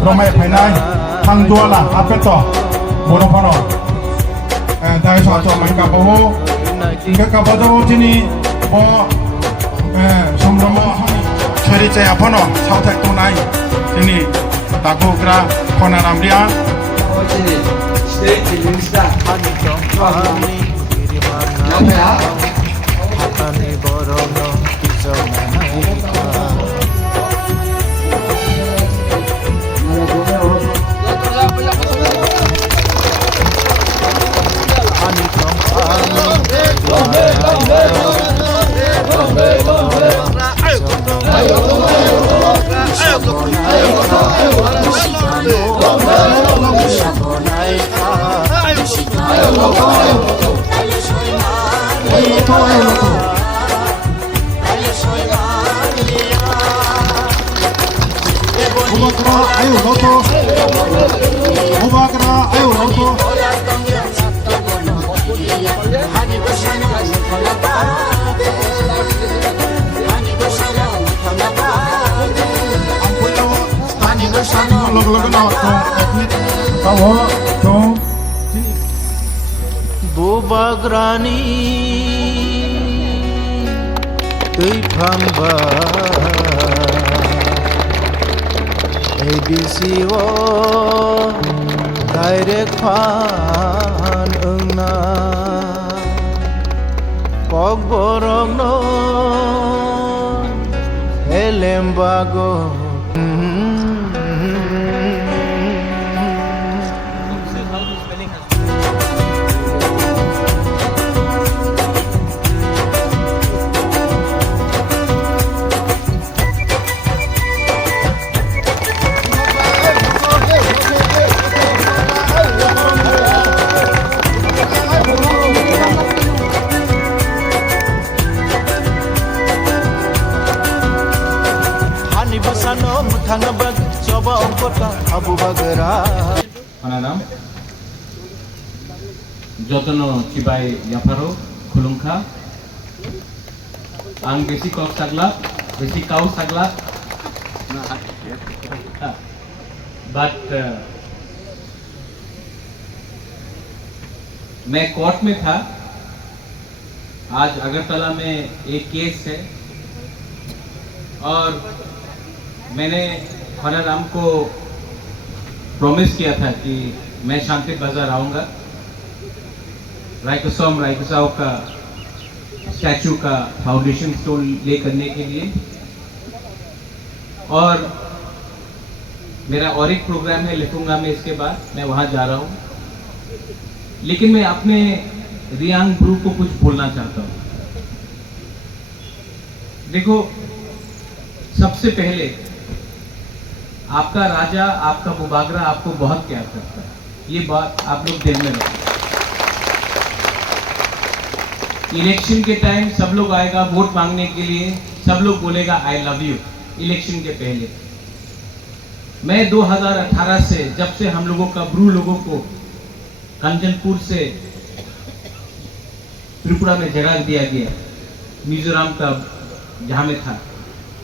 Romai Penai, Hang Duala, Apeto, Boropono, Dai Soto Mankapo, Kakapo Tini, or Somromo, Cherite Apono, South Tunai, Tini, Takokra, Konarambia, State Minister, Ayo Loto, Mubakra, Ayo Loto. Bubagrani Tuipamba ABCO Direct Fan Ungna Kogborong no Elembago Panadam Jotono Chibai Yaparo Kulungka Ang besi kau sagla besi kau sagla but मैं court में था आज अगरतला में एक case है और मैंने हराराम को प्रॉमिस किया था कि मैं शांति बाजार आऊंगा रायकुसाव का स्टैचू का फाउंडेशन स्टोन ले करने के लिए और मेरा और एक प्रोग्राम है लिखूंगा मैं इसके बाद मैं वहां जा रहा हूं लेकिन मैं अपने रियांग ब्रू को कुछ बोलना चाहता हूं। देखो सबसे पहले आपका राजा, आपका बुबागरा आपको बहुत प्यार करता है, ये बात आप लोग दिल में रखें। इलेक्शन के टाइम सब लोग आएगा वोट मांगने के लिए, सब लोग बोलेगा आई लव यू इलेक्शन के पहले। मैं 2018 से, जब से हम लोगों का ब्रू लोगों को कंचनपुर से त्रिपुरा में जगह दिया गया, मिजोरम का जहां में था,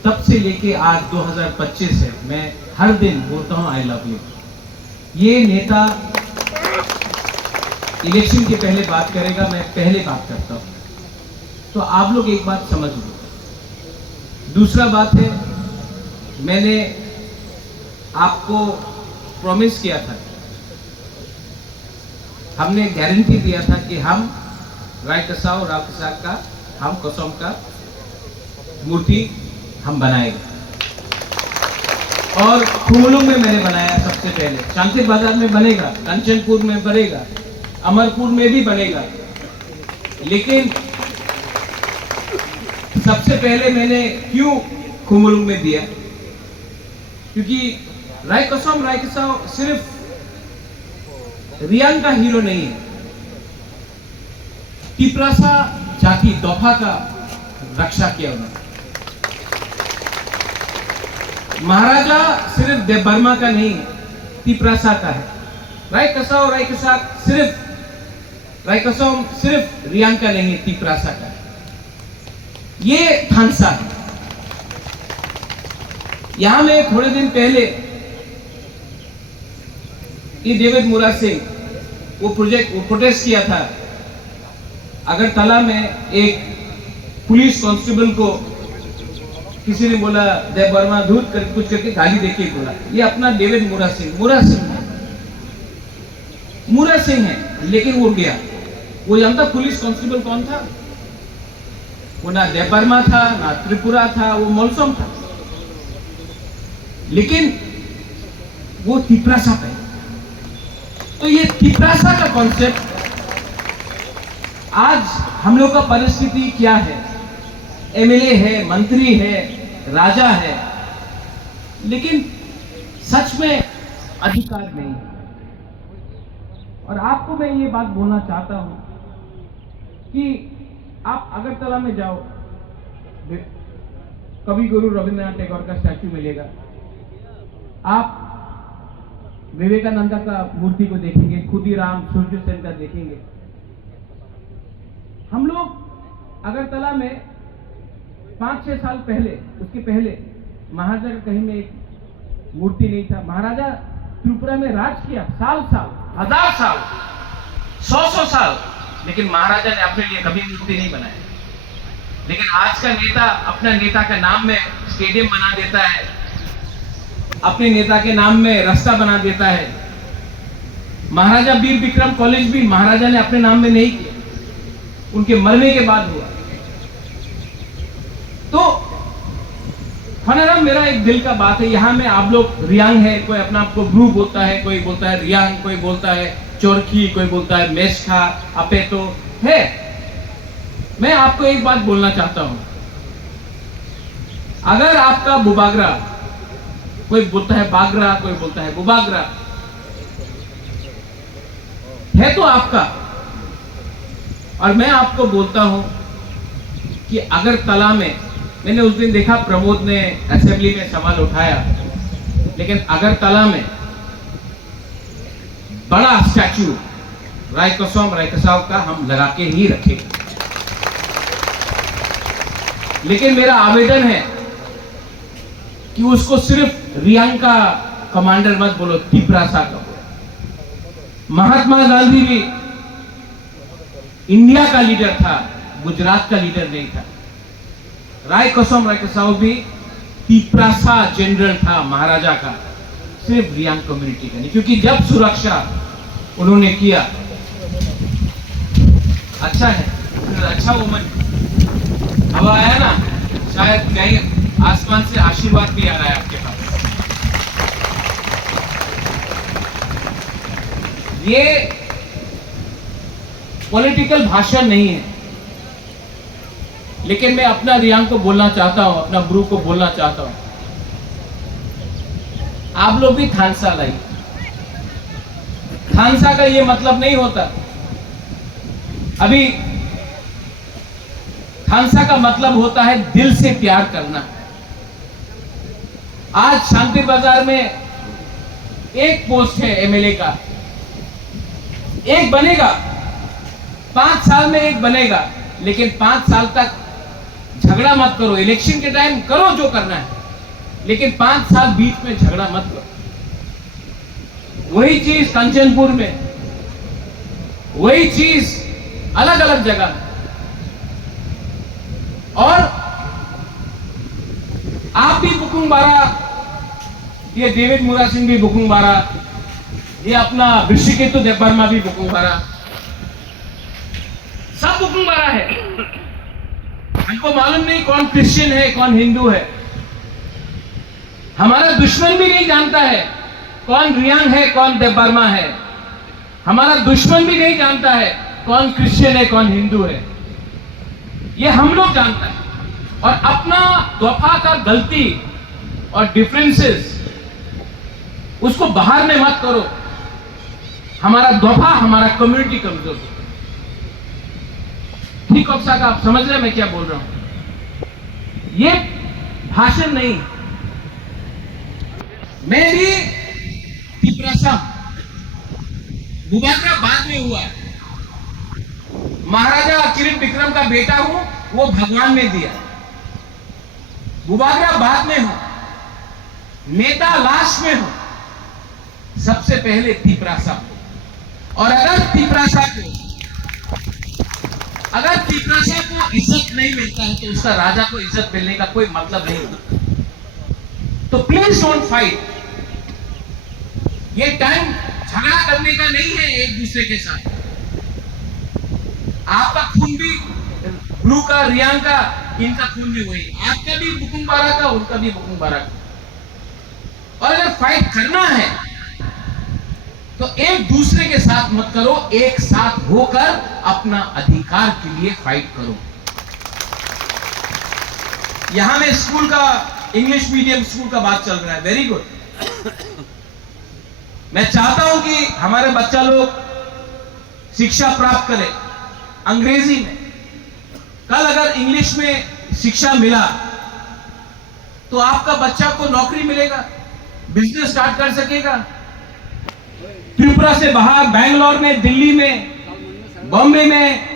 तब से लेके आज 2025 से मैं हर दिन बोलता हूं आई लव यू। ये नेता इलेक्शन के पहले बात करेगा, मैं पहले बात करता हूं, तो आप लोग एक बात समझ लो। दूसरा बात है, मैंने आपको प्रॉमिस किया था, हमने गारंटी दिया था कि हम रायकसाव रावकसा का, हम कसम का मूर्ति हम बनाएंगे। और खुमलुंग में मैंने बनाया सबसे पहले, शांति बाजार में बनेगा, कंचनपुर में बनेगा, अमरपुर में भी बनेगा। लेकिन सबसे पहले मैंने क्यों खुमलुंग में दिया, क्योंकि रायकसाव सिर्फ रियांग का हीरो नहीं है, तिप्रासा जाति दोफा का रक्षा किया उन्होंने। महाराजा सिर्फ देवबर्मा का नहीं, तिप्रासा का है। रायकसाव सिर्फ रियांग का नहीं है, तिप्रासा का है। ये थानसा है। यहां में थोड़े दिन पहले ये डेविड मुरा सिंह वो प्रोटेस्ट किया था। अगरतला में एक पुलिस कांस्टेबल को किसी ने बोला देवबर्मा धूत कर कुछ करके गाली देके बोला, ये अपना डेविड मुरा सिंह है, लेकिन वो गया। वो जानता पुलिस कांस्टेबल कौन था? वो ना देवबर्मा था, ना त्रिपुरा था, वो मोलसोम था, लेकिन वो तिप्रासा पे। तो ये तिप्रासा का कॉन्सेप्ट, आज हम लोग का परिस्थिति क्या है? एमएलए है, मंत्री है, राजा है, लेकिन सच में अधिकार नहीं है। और आपको मैं ये बात बोलना चाहता हूं कि आप अगरतला में जाओ, कवि गुरु रविंद्रनाथ टैगोर का स्टैच्यू मिलेगा, आप विवेकानंद का मूर्ति को देखेंगे, खुदीराम सूर्य सेन का देखेंगे। हम लोग अगरतला में 5-6 साल पहले, उसके पहले महाराजा का कहीं में एक मूर्ति नहीं था। महाराजा त्रिपुरा में राज किया साल, 1000 साल, 100 साल, लेकिन महाराजा ने अपने लिए कभी मूर्ति नहीं बनाया। लेकिन आज का नेता अपना नेता के नाम में स्टेडियम बना देता है, अपने नेता के नाम में रास्ता बना देता है। महाराजा वीर विक्रम कॉलेज भी महाराजा ने अपने नाम में नहीं किया, उनके मरने के बाद हुआ। तो फनाराम, मेरा एक दिल का बात है, यहां में आप लोग रियांग है, कोई अपना आपको ब्रू बोलता है, कोई बोलता है रियांग, कोई बोलता है चोरखी, कोई बोलता है मेषखा, अपेतो है। मैं आपको एक बात बोलना चाहता हूं, अगर आपका बुबागरा, कोई बोलता है बागरा, कोई बोलता है बुबागरा, है तो आपका। और मैं आपको बोलता हूं कि अगरतला में, मैंने उस दिन देखा प्रमोद ने असेंबली में सवाल उठाया, लेकिन अगरतला में बड़ा स्टैच्यू रायकसाव का हम लगा के ही रखेंगे। लेकिन मेरा आवेदन है कि उसको सिर्फ रियांग का कमांडर मत बोलो, तिप्रासा का बोलो। महात्मा गांधी भी इंडिया का लीडर था, गुजरात का लीडर नहीं था। रायकसाव भी तिप्रासा जनरल था महाराजा का, सिर्फ रियांग कम्युनिटी का नहीं। क्योंकि जब सुरक्षा उन्होंने किया, अच्छा है, अच्छा वुमन, हवा आया ना, शायद कहीं आसमान से आशीर्वाद भी आ रहा है आपके पास। ये पॉलिटिकल भाषण नहीं है, लेकिन मैं अपना रियांग को बोलना चाहता हूं, अपना ब्रू को बोलना चाहता हूं आप लोग भी थानसा लाइए। थानसा का ये मतलब नहीं होता, अभी थानसा का मतलब होता है दिल से प्यार करना। आज शांति बाजार में एक पोस्ट है एमएलए का, एक बनेगा, 5 साल में एक बनेगा, लेकिन 5 साल तक झगड़ा मत करो। इलेक्शन के टाइम करो जो करना है, लेकिन 5 साल बीच में झगड़ा मत करो। वही चीज कंचनपुर में, वही चीज अलग अलग जगह में। और आप भी बुकुंग बारा, ये डेविड मुरा सिंह भी बुकुंग बारा, ये अपना ऋषिकेतु देवबर्मा भी बुकुंग बारा, सब बुकुंग बारा है। हमको मालूम नहीं कौन क्रिश्चियन है कौन हिंदू है। हमारा दुश्मन भी नहीं जानता है कौन रियांग है कौन देवबर्मा है। हमारा दुश्मन भी नहीं जानता है कौन क्रिश्चियन है कौन हिंदू है। ये हम लोग जानता है। और अपना दफा का गलती और डिफरेंसेस उसको बाहर में मत करो। हमारा दफा, हमारा कम्युनिटी कमजोर है। ठीक है साहब, आप समझ रहे हैं मैं क्या बोल रहा हूं? ये भाषण नहीं। मैं भी तिपरासा, बुबागरा बाद में हुआ। महाराजा किरीट विक्रम का बेटा हूं, वो भगवान ने दिया। बुबागरा बाद में हूं, नेता लास्ट में हूं, सबसे पहले तिपरासा। और अगर तिपरासा को इज्जत नहीं मिलता है तो उसका राजा को इज्जत मिलने का कोई मतलब नहीं होता। तो प्लीज डोंट फाइट। ये टाइम झगड़ा करने का नहीं है एक दूसरे के साथ। आपका खून भी ब्लू का, रियांग का, इनका खून भी वही। आपका भी बुकुंग बारा का, उनका भी बुकुंग बारा का। और अगर फाइट करना है तो एक दूसरे के साथ मत करो, एक साथ होकर अपना अधिकार के लिए फाइट करो। यहां में स्कूल का, इंग्लिश मीडियम स्कूल का बात चल रहा है, वेरी गुड। मैं चाहता हूं कि हमारे बच्चा लोग शिक्षा प्राप्त करें अंग्रेजी में। कल अगर इंग्लिश में शिक्षा मिला तो आपका बच्चा को नौकरी मिलेगा, बिजनेस स्टार्ट कर सकेगा। त्रिपुरा से बाहर, बैंगलोर में, दिल्ली में, बॉम्बे में,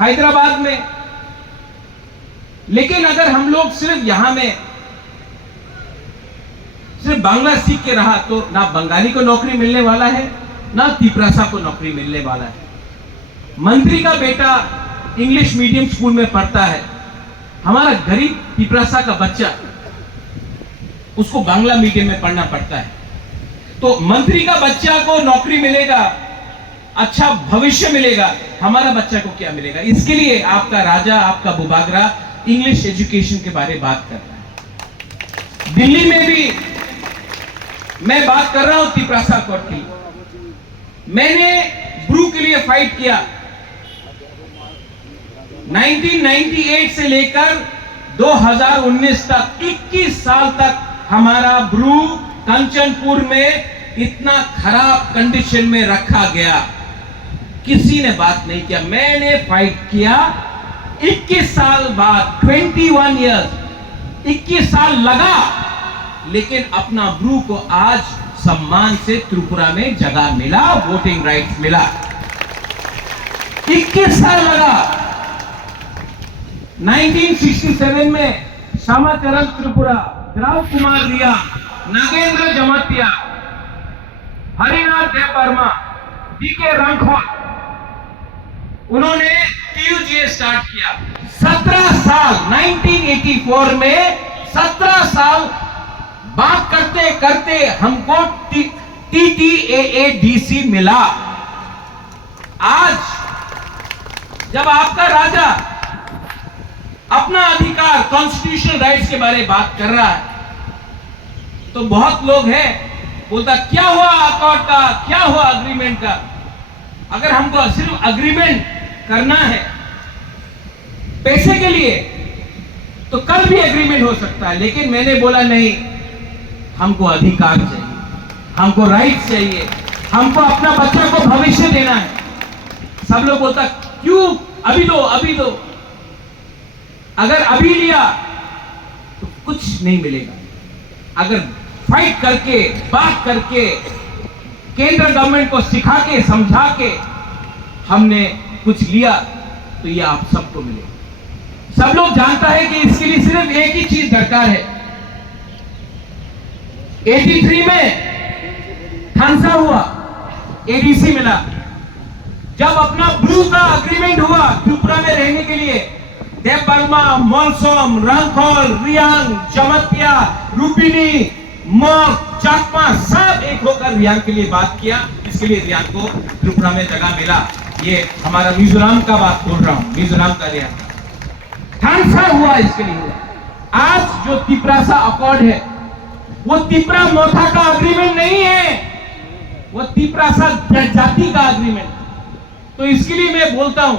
हैदराबाद में। लेकिन अगर हम लोग सिर्फ यहां में सिर्फ बांग्ला सीख के रहा तो ना बंगाली को नौकरी मिलने वाला है, ना तिपरासा को नौकरी मिलने वाला है। मंत्री का बेटा इंग्लिश मीडियम स्कूल में पढ़ता है, हमारा गरीब तिपरासा का बच्चा उसको बांग्ला मीडियम में पढ़ना पड़ता है। तो मंत्री का बच्चा को नौकरी मिलेगा, अच्छा भविष्य मिलेगा, हमारा बच्चा को क्या मिलेगा? इसके लिए आपका राजा, आपका बुबागरा इंग्लिश एजुकेशन के बारे में बात कर रहा है। दिल्ली में भी मैं बात कर रहा हूं तिपरासा कोर्ट की। मैंने ब्रू के लिए फाइट किया 1998 से लेकर 2019 तक, 21 साल तक हमारा ब्रू कंचनपुर में इतना खराब कंडीशन में रखा गया, किसी ने बात नहीं किया। मैंने फाइट किया 21 साल बाद, 21 इयर्स, 21 साल लगा, लेकिन अपना ब्रू को आज सम्मान से त्रिपुरा में जगह मिला, वोटिंग राइट्स मिला। 21 साल लगा। 1967 में श्यामाचरण त्रिपुरा, द्रव कुमार रिया, नागेंद्र जमातिया, हरिनाथ देवबर्मा, डीके रंखोल, उन्होंने टीयूजीए स्टार्ट किया। 17 साल 1984 में 17 साल बात करते करते हमको TTAADC मिला। आज जब आपका राजा अपना अधिकार, कॉन्स्टिट्यूशनल राइट्स के बारे में बात कर रहा है तो बहुत लोग हैं बोलता क्या हुआ अकॉर्ड का, क्या हुआ अग्रीमेंट का। अगर हमको सिर्फ अग्रीमेंट करना है पैसे के लिए तो कल भी एग्रीमेंट हो सकता है, लेकिन मैंने बोला नहीं, हमको अधिकार चाहिए, हमको राइट चाहिए, हमको अपना बच्चा को भविष्य देना है। सब लोग बोलता क्यों अभी दो, अभी दो। अगर अभी लिया तो कुछ नहीं मिलेगा। अगर फाइट करके, बात करके, केंद्र गवर्नमेंट को सिखा के, समझा के हमने कुछ लिया तो ये आप सबको मिलेगा। सब लोग जानता है कि इसके लिए सिर्फ एक ही चीज दरकार है। 83 में खानसा हुआ, एडीसी मिला। जब अपना ब्लू का अग्रीमेंट हुआ त्रिपुरा में रहने के लिए, देव बर्मा, मोलसोम, रंगखोल, रियांग, जमतिया, रूपिनी, मॉक, चाकमा सब एक होकर रियांग के लिए बात किया। इसके लिए रियांग को त्रिपुरा में जगह मिला। ये हमारा मिजोरम का बात बोल रहा हूं, मिजोरम का रियांग खानसा हुआ, इसके लिए हुआ। आज जो तिपरासा अकॉर्ड है वो तिपरा मोथा का अग्रीमेंट नहीं है, वो तिपरासा जाति का अग्रीमेंट। तो इसके लिए मैं बोलता हूं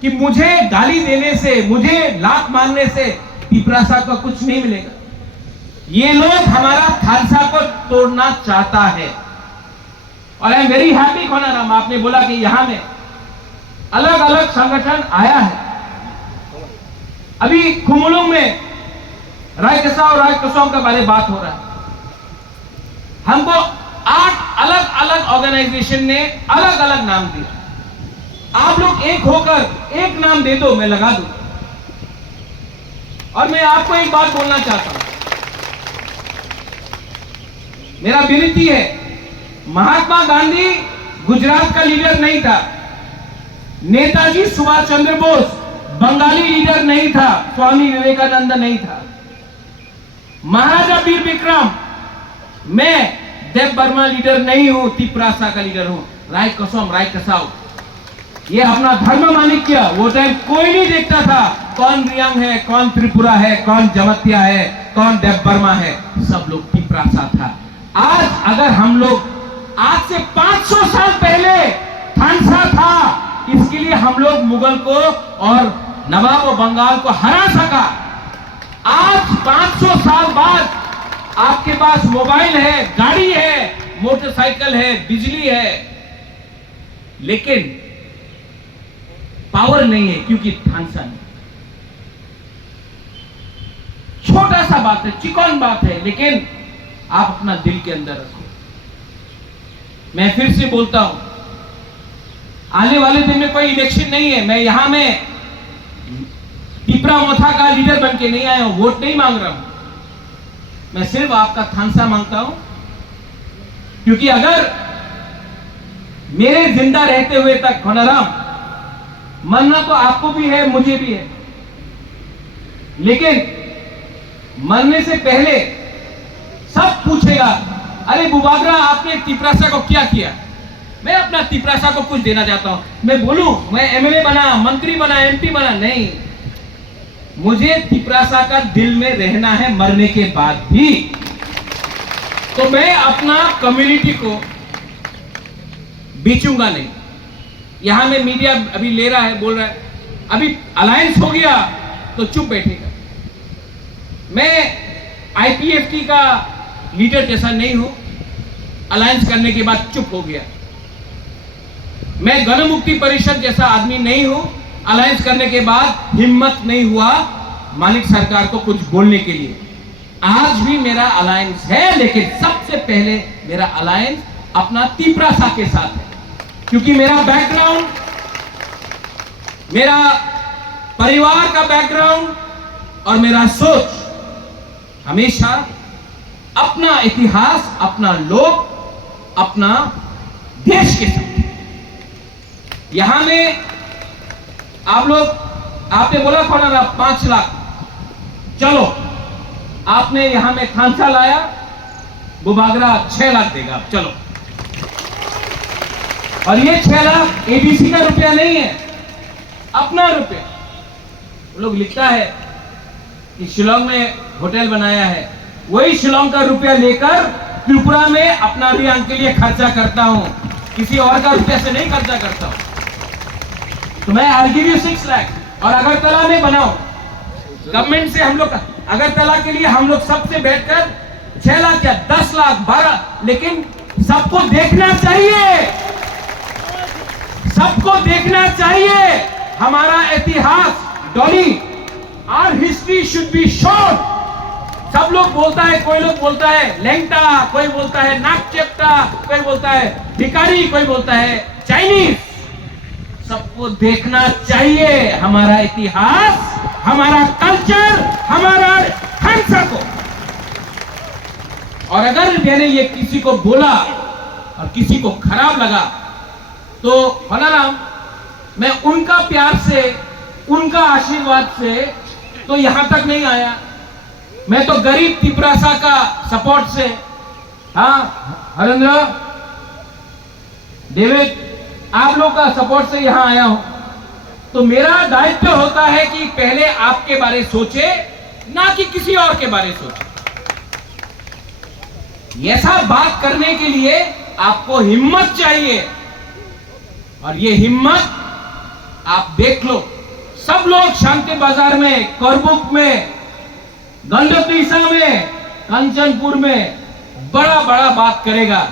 कि मुझे गाली देने से, मुझे लात मारने से तिपरासा को कुछ नहीं मिलेगा। ये लोग हमारा खालसा को तोड़ना चाहता है। और आई एम वेरी हैप्पी खोनाराम, आपने बोला कि यहां में अलग अलग संगठन आया है। अभी खुमुलुंग में रायकसा और रायकसोम के बारे में बात हो रहा है। हमको 8 अलग अलग ऑर्गेनाइजेशन ने अलग अलग नाम दिया। आप लोग एक होकर एक नाम दे दो, मैं लगा दूं। और मैं आपको एक बात बोलना चाहता हूं, मेरा विनती है, महात्मा गांधी गुजरात का लीडर नहीं था, नेताजी सुभाष चंद्र बोस बंगाली लीडर नहीं था, स्वामी विवेकानंद नहीं था, महाराजा वीर विक्रम, मैं देव बर्मा लीडर नहीं हूं, तिपरासा का लीडर हूं, रायकसोम, रायकसाऊ। ये अपना धर्म मानिक किया। वो टाइम कोई नहीं देखता था कौन रियांग है, कौन त्रिपुरा है, कौन जमतिया है, कौन देव बर्मा है, सब लोग तिपरासा था। आज अगर हम लोग, आज से 500 साल पहले खानसा था, इसके लिए हम लोग मुगल को और नवाब बंगाल को हरा सका। आज 500 साल बाद आपके पास मोबाइल है, गाड़ी है, मोटरसाइकिल है, बिजली है, लेकिन पावर नहीं है क्योंकि खानसा नहीं। छोटा सा बात है, चिकन बात है, लेकिन आप अपना दिल के अंदर रखो। मैं फिर से बोलता हूं, आने वाले दिन में कोई इलेक्शन नहीं है। मैं यहां में तिपरा मोथा का लीडर बन के नहीं आया हूं, वोट नहीं मांग रहा हूं। मैं सिर्फ आपका खानसा मांगता हूं, क्योंकि अगर मेरे जिंदा रहते हुए तक खोनाराम, मरना तो आपको भी है, मुझे भी है, लेकिन मरने से पहले सब पूछेगा, अरे बुबागरा आपने तिपरासा को क्या किया। मैं अपना तिपरासा को कुछ देना चाहता हूं। मैं बोलूं मैं एमएलए बना, मंत्री बना, एमपी बना, नहीं। मुझे तिपरासा का दिल में रहना है मरने के बाद भी। तो मैं अपना कम्युनिटी को बेचूंगा नहीं। यहां में मीडिया अभी ले रहा है, बोल रहा है अभी अलायंस हो गया तो चुप बैठेगा। मैं आईपीएफटी का लीडर जैसा नहीं हूं, अलायंस करने के बाद चुप हो गया। मैं गण मुक्ति परिषद जैसा आदमी नहीं हूं, अलायंस करने के बाद हिम्मत नहीं हुआ मालिक सरकार को कुछ बोलने के लिए। आज भी मेरा अलायंस है, लेकिन सबसे पहले मेरा अलायंस अपना तिपरासा के साथ है, क्योंकि मेरा बैकग्राउंड, मेरा परिवार का बैकग्राउंड और मेरा सोच हमेशा अपना इतिहास, अपना लोग, अपना देश के साथ। यहां में आप लोग, आपने बोला खोना 5 लाख, चलो आपने यहां में खानसा लाया, बुबागरा 6 लाख देगा, चलो। और ये 6 लाख एडीसी का रुपया नहीं है, अपना रुपया। लोग लिखता है कि शिलोंग में होटल बनाया है, वही शिलोंग का रुपया लेकर त्रिपुरा में अपना रियांग के लिए खर्चा करता हूं, किसी और का रुपया से नहीं खर्चा करता हूं। तो मैं I'll give you 6 लाख। और अगरतला में बनाओ, गवर्नमेंट से हम लोग, अगरतला के लिए हम लोग सबसे बैठकर 6 लाख या 10 लाख 12, लेकिन सबको देखना चाहिए, सबको देखना चाहिए हमारा इतिहास। डॉली, our history should be shown. सब लोग बोलता है, कोई लोग बोलता है लेंगटा, कोई बोलता है नाक चेप्टा, कोई बोलता है भिखारी, कोई बोलता है चाइनीज। सबको देखना चाहिए हमारा इतिहास, हमारा कल्चर, हमारा भाषा को। और अगर मैंने ये किसी को बोला और किसी को खराब लगा तो फलाराम, मैं उनका प्यार से, उनका आशीर्वाद से तो यहां तक नहीं आया। मैं तो गरीब तिपरासा का सपोर्ट से, हाँ हरेंद्र, डेविड, आप लोग का सपोर्ट से यहां आया हूं। तो मेरा दायित्व होता है कि पहले आपके बारे सोचे, ना कि किसी और के बारे सोचे। ऐसा बात करने के लिए आपको हिम्मत चाहिए, और ये हिम्मत आप देख लो। सब लोग शांति बाजार में, करबुक में, गंडतीसा में, कंचनपुर में बड़ा बड़ा बात करेगा,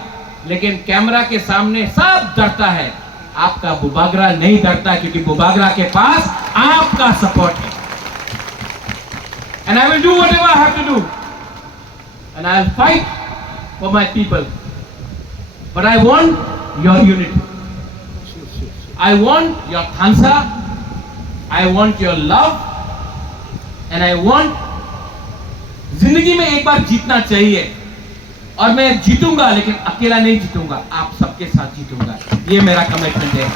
लेकिन कैमरा के सामने सब डरता है। आपका बुबागरा नहीं डरता, क्योंकि बुबागरा के पास आपका सपोर्ट है। And I will do whatever I have to do, and I will fight for my people, but I want your unity, I want your thanks, I want your love, and I want, जिंदगी में एक बार जीतना चाहिए, और मैं जीतूंगा, लेकिन अकेला नहीं जीतूंगा, आप सबके साथ जीतूंगा। ये मेरा कमिटमेंट है।